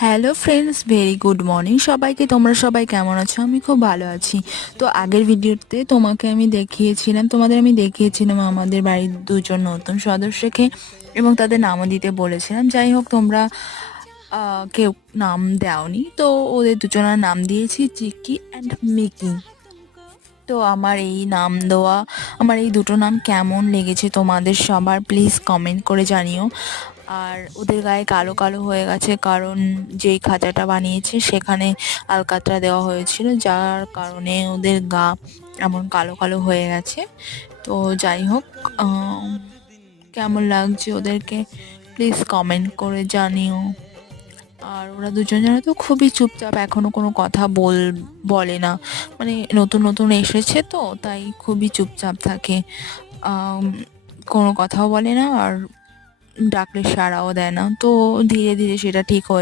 Hello friends, very good morning সবাইকে। তোমরা সবাই কেমন আছো? আমি খুব ভালো আছি। তো আগের ভিডিওতে তোমাদের আমি দেখিয়েছিলাম আমাদের বাড়ির দুজন নতুন সদস্যকে, এবং তাদের নামও দিতে বলেছিলাম। যাই হোক, তোমরা কেউ নাম দাওনি, তো ওদের দুজনের নাম দিয়েছি চিকি অ্যান্ড মিকি। তো আমার এই দুটো নাম কেমন লেগেছে তোমাদের সবার, প্লিজ কমেন্ট করে জানিও। আর ওদের গায়ে কালো কালো হয়ে গেছে, কারণ যেই খাঁচাটা বানিয়েছে সেখানে আলকাতরা দেওয়া হয়েছিল, যার কারণে ওদের গা এমন কালো কালো হয়ে গেছে। তো যাই হোক, কেমন লাগছে ওদেরকে প্লিজ কমেন্ট করে জানিও। আর ওরা দুজন জানো তো খুবই চুপচাপ, এখনো কোনো কথা বলে না, মানে নতুন নতুন এসেছে তো তাই খুবই চুপচাপ থাকে। আম, কোনো কথাও বলে না, আর ডাকলে সাড়াও দেয় না। তো ধীরে ধীরে সেটা ঠিক হয়ে